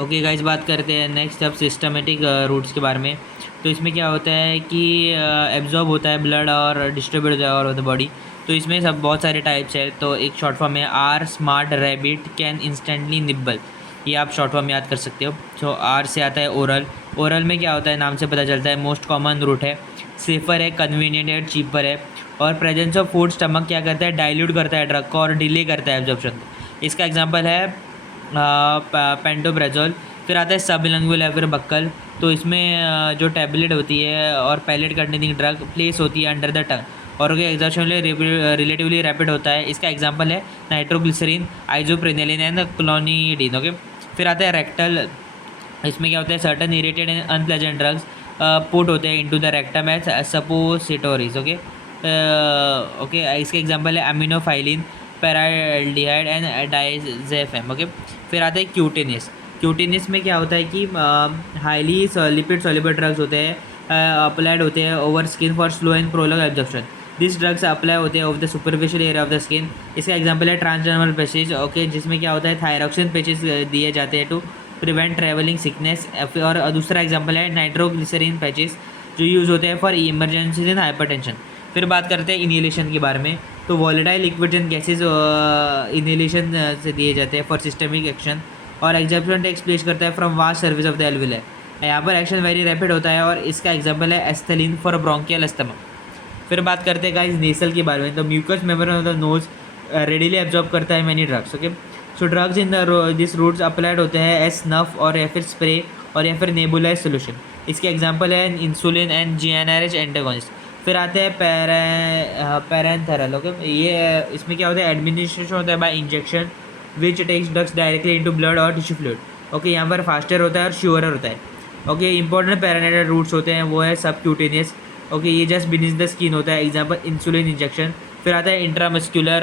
Okay guys, बात करते हैं नेक्स्ट अब सिस्टमेटिक रूट्स के बारे में। तो इसमें क्या होता है कि एब्जॉर्ब होता है ब्लड और डिस्ट्रीब्यूट होता है और द बॉडी। तो इसमें सब बहुत सारे टाइप्स है। तो एक शॉर्ट फॉर्म है R smart rabbit can instantly nibble. ये आप शॉर्ट फॉर्म याद कर सकते हो। तो आर से आता है ओरल। ओरल में क्या होता है, नाम से पता चलता है मोस्ट कॉमन रूट है, सेफर है, कन्वीनियंट है, चीपर है। और प्रेजेंस ऑफ फूड स्टमक क्या करता है, डाइल्यूट करता है ड्रग को और डिले करता है एब्जॉर्प्शन। इसका एग्जांपल है पेंटोप्रेजोल। फिर आता है सबलिंगुअल या फिर बक्कल। तो इसमें जो टैबलेट होती है और पैलेट कंटेनिंग ड्रग प्लेस होती है अंडर द टंग और एग्जॉर्प्शन रिलेटिवली रैपिड होता है। इसका एग्जांपल है nitroglycerin, isoprenaline and clonidine. Okay. फिर आता है रेक्टल। इसमें क्या होता है, certain irritant and unpleasant drugs put होते हैं into the rectum as suppositories. Okay. Okay, इसके एग्जांपल है aminophylline, paraldehyde and diazepam. Okay. फिर आता है क्यूटेनियस। क्यूटेनियस में क्या होता है कि हाईली लिपिड सॉल्युबल ड्रग्स होते हैं, अप्लाइड होते हैं over skin for slow and prolong absorption. This drugs apply होते हैं of the superficial area of the skin. इसका एग्जांपल है ट्रांसडर्मल पैचेज। ओके, जिसमें क्या होता है थायरॉक्सिन पैचेज दिए जाते हैं टू प्रिवेंट ट्रैवलिंग सिकनेस। और दूसरा एग्जांपल है नाइट्रोग्लिसरीन पैचेस जो यूज़ होते हैं फॉर इमरजेंसीज इन हाइपरटेंशन। फिर बात करते हैं इनहेलेशन के बारे में। तो volatile liquids and gases inhalation से दिए जाते हैं फॉर सिस्टमिक एक्शन। और एग्जाम्पल टेक्स प्लेस करता है from vast service of the alveoli. यहाँ पर एक्शन वेरी रैपिड होता है और इसका एग्जाम्पल है एस्थलीन फॉर ब्रोंकियल अस्थमा। फिर बात करते हैं गाइस नेसल के बारे में। तो mucous membrane of the nose readily absorb करता है many drugs. Okay. So drugs in this routes applied होते हैं एज स्नफ और या फिर स्प्रे और या फिर नेबुलाइज सोल्यूशन। इसके एग्जांपल है इंसुलिन एंड जीएनआरएच एंटागोनिस्ट। फिर आते हैं पैरेंथेरल। ओके, ये इसमें क्या होता है, एडमिनिस्ट्रेशन होता है by injection which takes drugs directly into blood और टिश्यू फ्लूइड। ओके, यहाँ पर फास्टर होता है और श्योरर होता है। ओके, इंपॉर्टेंट पैरानाइडल रूट्स होते हैं वो है सबक्यूटेनियस। ओके, ये जस्ट बिनीथ द स्किन होता है, एग्जांपल इंसुलिन इंजेक्शन। फिर आता है इंट्रामस्क्यूलर।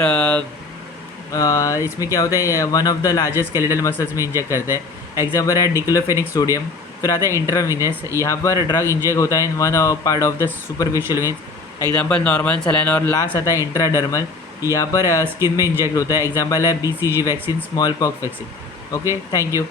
इसमें क्या होता है, one of the largest skeletal muscles में इंजेक्ट करते हैं, एग्जांपल है डिक्लोफेनिक सोडियम। फिर आता है इंट्रावीनस, यहाँ पर ड्रग इंजेक्ट होता है in one part of the superficial veins, example normal saline. और लास्ट आता है इंट्राडर्मल, यहाँ पर स्किन में इंजेक्ट होता है, एग्जांपल है BCG vaccine, small pox vaccine. Okay, thank you.